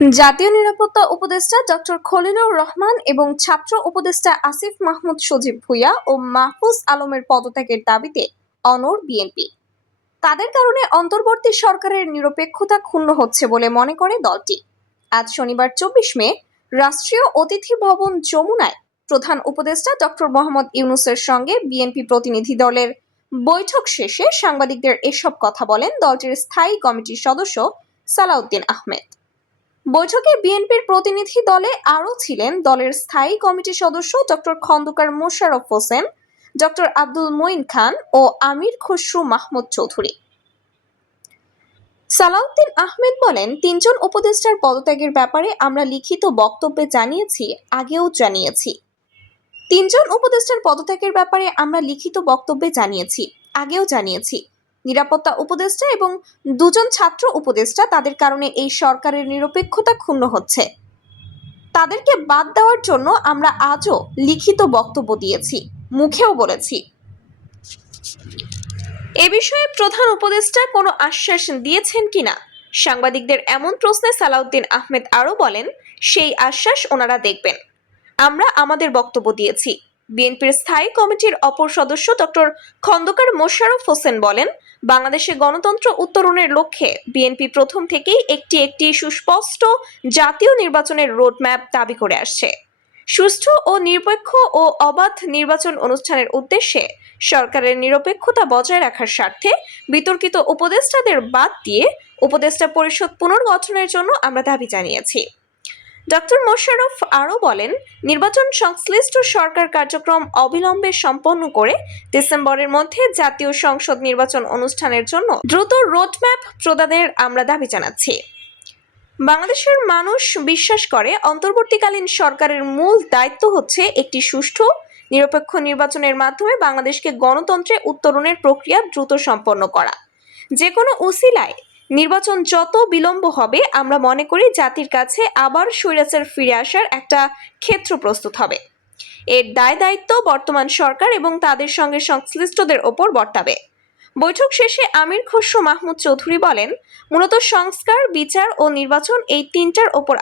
জাতীয় নিরাপত্তা উপদেষ্টা ডক্টর খলিলুর রহমান এবং ছাত্র উপদেষ্টা আসিফ মাহমুদ সজীব ভুইয়া ও মাহফুজ আলমের পদত্যাগের দাবিতে অনর বিএনপি। তাদের কারণে অন্তর্বর্তী সরকারের নিরপেক্ষতা ক্ষুণ্ণ হচ্ছে বলে মনে করে দলটি। আজ শনিবার চব্বিশ মে, রাষ্ট্রীয় অতিথি ভবন যমুনায় প্রধান উপদেষ্টা ডক্টর মোহাম্মদ ইউনুসের সঙ্গে বিএনপি প্রতিনিধি দলের বৈঠক শেষে সাংবাদিকদের এসব কথা বলেন দলটির স্থায়ী কমিটির সদস্য সালাউদ্দিন আহমেদ। বৈঠকে বিএনপির প্রতিনিধি দলে আরও ছিলেন দলের স্থায়ী কমিটির সদস্য ডক্টর খন্দকার মোশাররফ হোসেন, ডক্টর আব্দুল মঈন খান ও আমির খসরু মাহমুদ চৌধুরী। সালাউদ্দিন আহমেদ বলেন, তিনজন উপদেষ্টার পদত্যাগের ব্যাপারে আমরা লিখিত বক্তব্যে জানিয়েছি, আগেও জানিয়েছি। তিনজন উপদেষ্টার পদত্যাগের ব্যাপারে আমরা লিখিত বক্তব্যে জানিয়েছি, আগেও জানিয়েছি। নিরাপত্তা উপদেষ্টা এবং দুজন ছাত্র উপদেষ্টা তাদের কারণে এই সরকারের নিরপেক্ষতা ক্ষুণ্ণ হচ্ছে। তাদেরকে বাদ দেওয়ার জন্য আমরা আজও লিখিত বক্তব্য দিয়েছি, মুখেও বলেছি। এ বিষয়ে প্রধান উপদেষ্টা কোনো আশ্বাস দিয়েছেন কিনা? সাংবাদিকদের এমন প্রশ্নে সালাউদ্দিন আহমেদ আরও বলেন, সেই আশ্বাস ওনারা দেখবেন। আমরা আমাদের বক্তব্য দিয়েছি। বিএনপির স্থায়ী কমিটির অপর সদস্য ডক্টর খন্দকার মোশাররফ হোসেন বলেন বাংলাদেশে গণতন্ত্র উত্তরণের লক্ষ্যে বিএনপি প্রথম থেকেই একটি একটি সুস্পষ্ট জাতীয় নির্বাচনের রোডম্যাপ দাবি করে আসছে। সুষ্ঠু ও নিরপেক্ষ ও অবাধ নির্বাচন অনুষ্ঠানের উদ্দেশ্যে সরকারের নিরপেক্ষতা বজায় রাখার স্বার্থে বিতর্কিত উপদেষ্টাদের বাদ দিয়ে উপদেষ্টা পরিষদ পুনর্গঠনের জন্য আমরা দাবি জানিয়েছি। ডক্টর মোশাররফ আরও বলেন, নির্বাচন সংশ্লিষ্ট সরকার কার্যক্রম অবিলম্বে সম্পন্ন করে ডিসেম্বরের মধ্যে জাতীয় সংসদ নির্বাচন অনুষ্ঠানের জন্য দ্রুত রোডম্যাপ প্রদানের আমরা দাবি জানাচ্ছি। বাংলাদেশের মানুষ বিশ্বাস করে, অন্তর্বর্তীকালীন সরকারের মূল দায়িত্ব হচ্ছে একটি সুষ্ঠু, নিরপেক্ষ নির্বাচনের মাধ্যমে বাংলাদেশকে গণতন্ত্রে উত্তরণের প্রক্রিয়া দ্রুত সম্পন্ন করা। যে কোনো উসিলায় নির্বাচন যত বিলম্ব হবে, আমরা মনে করি জাতির কাছে আবার স্বৈরাচার ফিরে আসার একটা ক্ষেত্র প্রস্তুত হবে। এর দায় দায়িত্ব বর্তমান সরকার এবং তাদের সঙ্গে সংশ্লিষ্টদের ওপর বর্তাবে। বৈঠক শেষে আমির খসরু মাহমুদ চৌধুরী বলেন, মূলত সংস্কার, বিচার ও নির্বাচন এই তিনটার ওপর